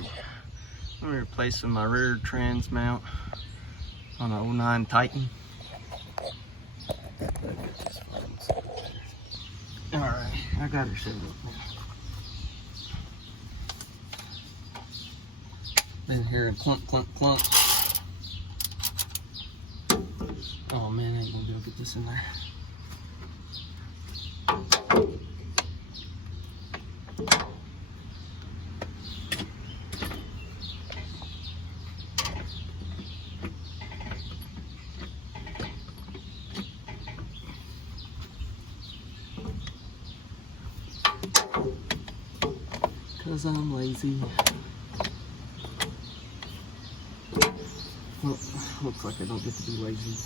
Alrighty, I'm replacing my rear trans mount on a 09 Titan. Alright, I got her set up now. Been hearing clunk, clunk, clunk. Oh man, I ain't gonna be able to get this in there. Cause I'm lazy. Well, looks like I don't get to be lazy.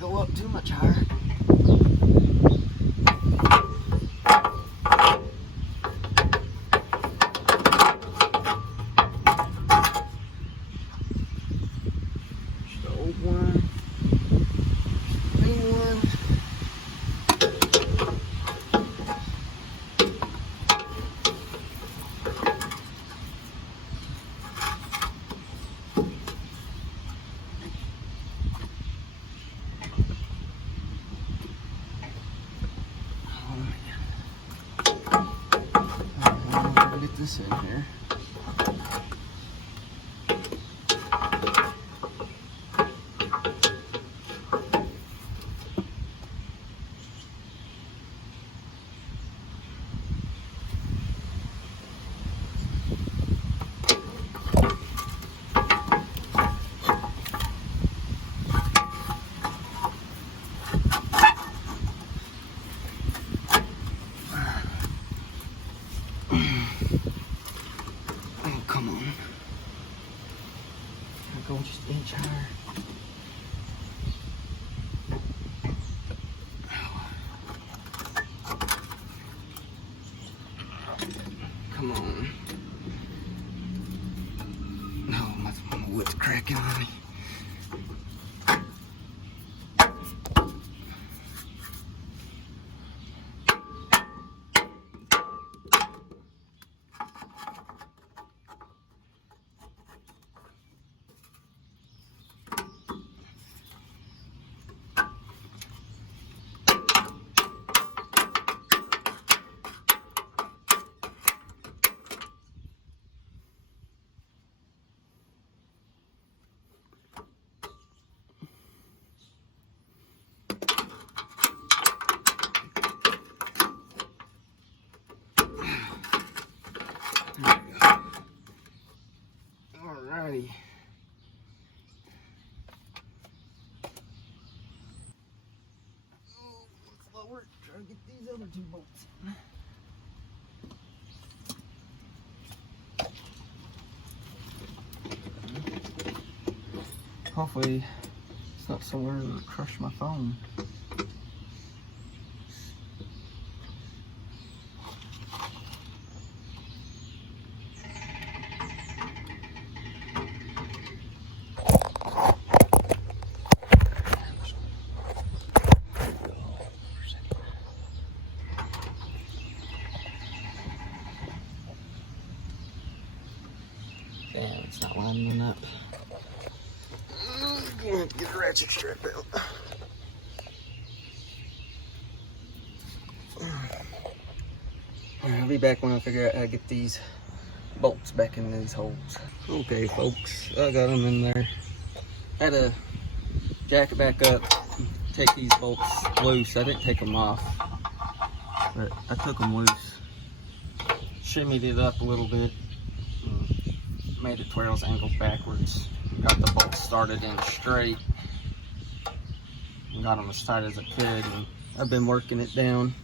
Go up too much higher. There's the old one, the new one. Get this in here. gotta get these other two bolts. Hopefully it's not somewhere to crush my phone. Damn, it's not lining up. Gonna have to get a ratchet strap out. I'll be back when I figure out how to get these bolts back in these holes. Okay, folks, I got them in there. Had to jack it back up, take these bolts loose. I didn't take them off, but I took them loose. Shimmied it up a little bit. Made it to where it was angled backwards. Got the bolts started in straight. And got them as tight as I could. And I've been working it down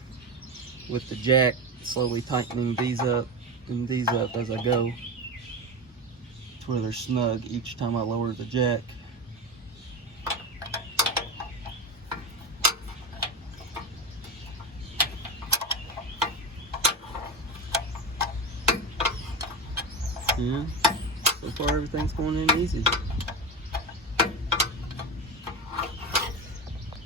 with the jack, slowly tightening these up and these up as I go, to where they're snug each time I lower the jack. Yeah, so far everything's going in easy.